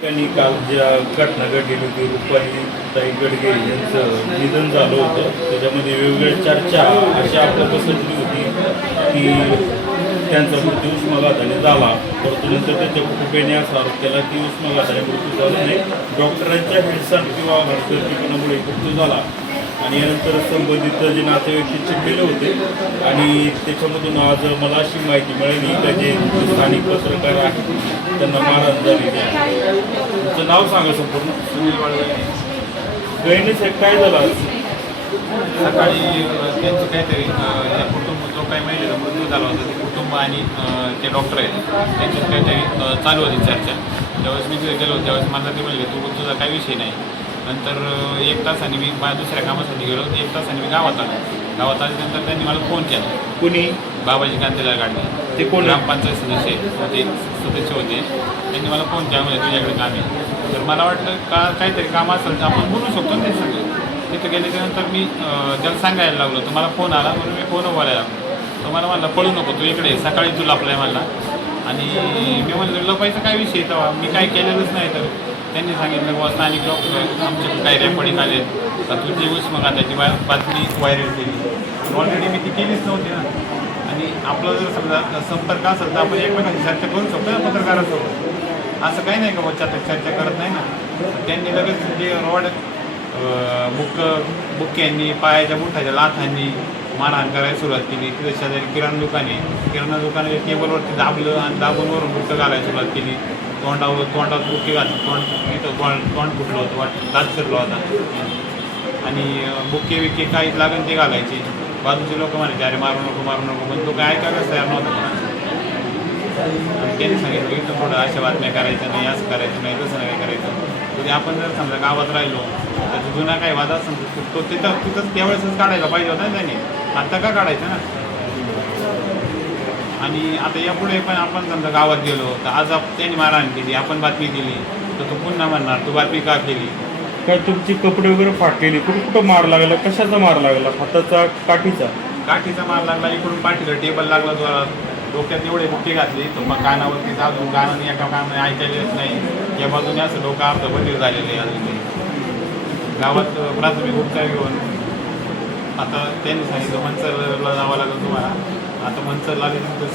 ठिकाणी काल ज्या घटना घडलेली होती रुपाली गडगे यांचं निधन झालं होतं, त्याच्यामध्ये वेगवेगळ्या चर्चा अशा आपल्या पसरली होती की त्यांचा मृत्यू उष्माघाताने झाला, परंतु नंतर त्याच्या कुटुंबियाने असा आरोप केला की उष्माघाताने मृत्यू झाला नाही, डॉक्टरांच्या हेळसांड किंवा घरकर्तीपणामुळे मृत्यू झाला. आणि यानंतर संबंधित जे नातेवाईक चिडलेले होते आणि त्याच्यामधून आज मला अशी माहिती मिळाली का जे स्थानिक पत्रकार आहेत त्यांना मारहाण झालेली आहे. तुमचं नाव सांगा संपूर्ण. सुनील वाळवे. गहिनी साहेब काय झालं आज? सकाळी त्यांचं काहीतरी कुटुंब जो काही महिलेचा मृत्यू झाला होता ते कुटुंब आणि ते डॉक्टर आहेत त्यांच्यात काहीतरी चालू होती चर्चा. ज्यावेळेस मी तिथे गेलो त्यावेळेस मला ते म्हणले तुझा काही विषय नाही. नंतर 1 तासाने मी माझ्या दुसऱ्या कामासाठी गेलो. 1 तासाने मी गावात आल्यानंतर त्यांनी मला फोन केला. कुणी? बाबाजी कांतेला गाडले ते कोण? ग्रामपंचायत सदस्य होते. त्यांनी मला फोन केला म्हणजे तुझ्याकडे काम आहे. तर मला वाटलं का काहीतरी काम असेल तर आपण बोलू शकतो ना. ते सगळं तिथं गेल्याच्यानंतर मी त्याला सांगायला लागलो. तर मला फोन आला म्हणून मी फोन बोलायला लागलो. तो मला म्हणला पळू नको तू इकडे सकाळी तू लपलाय मला. आणि मी म्हणलं लपायचा काय विषय तेव्हा मी काय केलेलंच नाही. तर त्यांनी सांगितलं बुवा स्थानिक डॉक्टर आमच्या काही रेकॉर्डिंग आले तर तुझी उष्माघाताची बातमी व्हायरल केली. ऑलरेडी मी ती केलीच नव्हती ना. आणि आपलं जर समजा संपर्क असेल तर आपण एकमेकांची चर्चा करू शकतो ना पत्रकारासोबत. असं काही नाही का बुवा चर्चा करत नाही ना. त्यांनी लगेच जे रॉड बुक्क्यांनी पायाच्या बुटाच्या लाथांनी मारहाण करायला सुरुवात केली. तिथे शेजारी किराणा दुकानाच्या टेबलवरती दाबलं आणि दाबूनवरून बुक्क घालायला सुरुवात केली. तोंडात बुक्के घातलं. तोंड फुटलं होतं दात शिरला होता. आणि बुक्के विक्के काही लागेल ते घालायचे. बाजूचे लोक म्हणायचे अरे मारू नको पण तो काय ऐकायलाच तयार नव्हता. आणि त्यांनी सांगितलं की थोडं अशा बातम्या करायच्या नाही, असं करायचं नाही, तसं नाही करायचं. तरी आपण जर समजा गावात राहिलो त्याचा जुना काही वाद असेल तो तिथंच त्यावेळेसच काढायला पाहिजे होता ना त्यांनी. आता का काढायचं ना. आणि आता यापुढे पण आपण समजा गावात गेलो तर आज त्यांनी मारहाण केली, आपण बातमी केली तर तो पुन्हा म्हणणार तू बातमी का केली. काय तुमची कपडे वगैरे फाटलेली? कुठं मार लागला? कशाचा मार लागला? हाताचा? काठीचा मार लागला. इकडून पाठीला टेबल लागला जोरात. डोक्यात एवढे बुक्के घातले तर मग कानावरती अजून गाणं एका कानाने ऐकायलाच नाही. या बाजूने असं डोकं अर्ध बधीर झालेलं आहे. अजून गावात प्राथमिक उपचार घेऊन आता त्यांनी सांगितलं मनसरला जावं लागेल तुम्हाला. आता मनसरला आल्यानंतर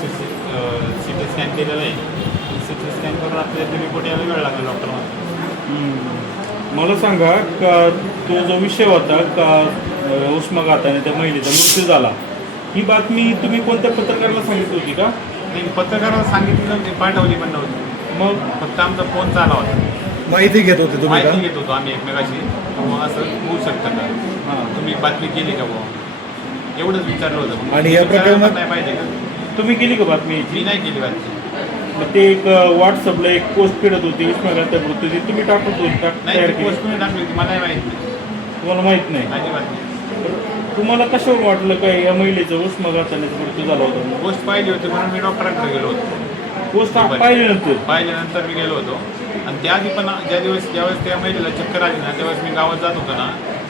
सिटी स्कॅन केलेलं आहे. सिटी स्कॅन करून आपल्याला रिपोर्ट यायला वेळ लागेल डॉक्टरमध्ये. मला सांगा का तो जो विषय होता का उष्माघाताने त्या महिलेचा मृत्यू झाला, ही बातमी तुम्ही कोणत्या पत्रकाराला सांगितली होती का? नाही, पत्रकाराला सांगितली नव्हती, पाठवली पण नव्हती. मग फक्त आमचा फोन चालला होता. माहिती घेत होते तुम्ही? माहिती घेत होतो आम्ही एकमेकाशी. मग असं होऊ शकतं का, तुम्ही बातमी केली का बुवा, एवढंच विचारलं होतं. आणि या प्रकरणात नाही पाहिजे का? तुम्ही केली का बातमी? मी नाही केली बातमी. मग ते एक व्हॉट्सअपला एक पोस्ट फिरत होती उष्माघाता मृत्यू, तुम्ही टाकत होती का? नाही, पोस्ट कोणी टाकली होती मला माहिती नाही. तुम्हाला माहित नाही? अजिबात नाही. तुम्हाला कशावर वाटलं काय या महिलेचा उष्माघाताने मृत्यू झाला होता? पोस्ट पाहिली होती म्हणून मी डॉक्टरांकडे गेलो होतो. पोस्ट पाहिल्यानंतर मी गेलो होतो. आणि त्याआधी पण ज्यावेळेस त्या महिलेला चक्कर आली ना त्यावेळेस मी गावात जात होतो ना,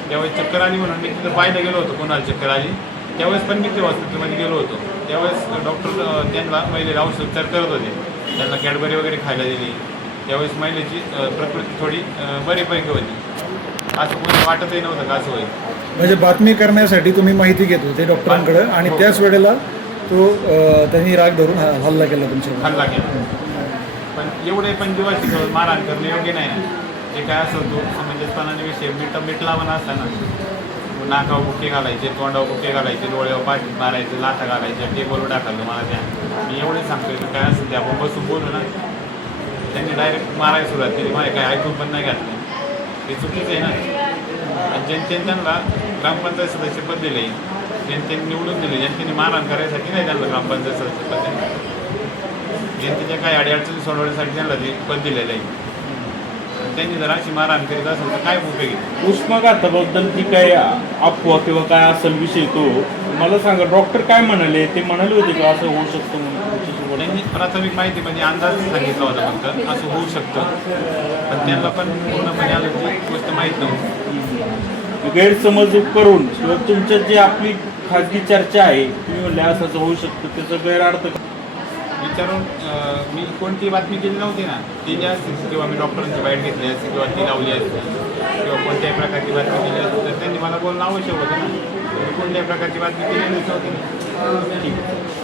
त्यावेळेस चक्कर आली म्हणून मी तिथं पाहायला गेलो होतो कोणाला चक्कर आली. त्यावेळेस पण मी ते हॉस्पिटलमध्ये गेलो होतो. त्यावेळेस डॉक्टर त्यांना महिलेला औषधोपचार करत होते. त्यांना कॅडबरी वगैरे खायला दिली. त्यावेळेस महिलेची प्रकृती थोडी बरीपैकी होती. असं कोणी वाटतही नव्हतं का असं होईल. म्हणजे बातमी करण्यासाठी तुम्ही माहिती घेत होते डॉक्टरांकडे आणि हो. त्याच वेळेला तो त्यांनी राग धरून हल्ला केला तुमच्यावर. हल्ला केला. पण एवढे पण जीवाची घेऊन मारहाण करणं योग्य नाही ना. जे काय असं तो समंजसपणाने विषय मिटला म्हणा असताना नाकावर बुक्के घालायचे, तोंडावर बुक्के घालायचे, डोळ्यावर पाठीत मारायचे, लाथा घालायच्या, टेबलवर टाकायचं मला त्या. मी एवढे सांगतोय तर काय असेल ते आपण बसून बोलू ना. त्यांनी डायरेक्ट मारायला सुरुवात केली. मला काय ऐकून पण नाही घातलं. हे चुकीचं आहे ना. आणि जनतेने त्यांना ग्रामपंचायत सदस्यपद दिले, जनतेने निवडून दिले. जनतेने मारहाण करायसाठी नाही त्यांना ग्रामपंचायत सदस्यपद दिलं. जनतेच्या काही अडीअडचणी सोडवण्यासाठी त्यांना ते पद दिलेलं आहे. त्यांनी जर अशी मारहाण करीत असेल तर काय उपयोगी? उष्माघाताबद्दल जी काय अफवा किंवा काय असेल विषय तो मला सांगा. डॉक्टर काय म्हणाले? ते म्हणाले होते का असं होऊ शकतं म्हणून? त्यांनी प्राथमिक माहिती म्हणजे अंदाज सांगितला होता फक्त असं होऊ शकतं. पण त्यांना पण पूर्णपणे अजून ती गोष्ट माहीत नव्हती. गैरसमज करून किंवा तुमच्या जी आपली खाजगी चर्चा आहे तुम्ही म्हणले असं होऊ शकतं त्याचा गैरअर्थ मी विचारून मी कोणती बातमी केली नव्हती ना, ती जी असते किंवा मी डॉक्टरांची बाईट घेतली असते किंवा ती लावली असते किंवा कोणत्याही प्रकारची बातमी केली असते तर त्यांनी मला बोलणं आवश्यक होतं ना. कोणत्याही प्रकारची बातमी केलेलीच नव्हती. ठीक आहे.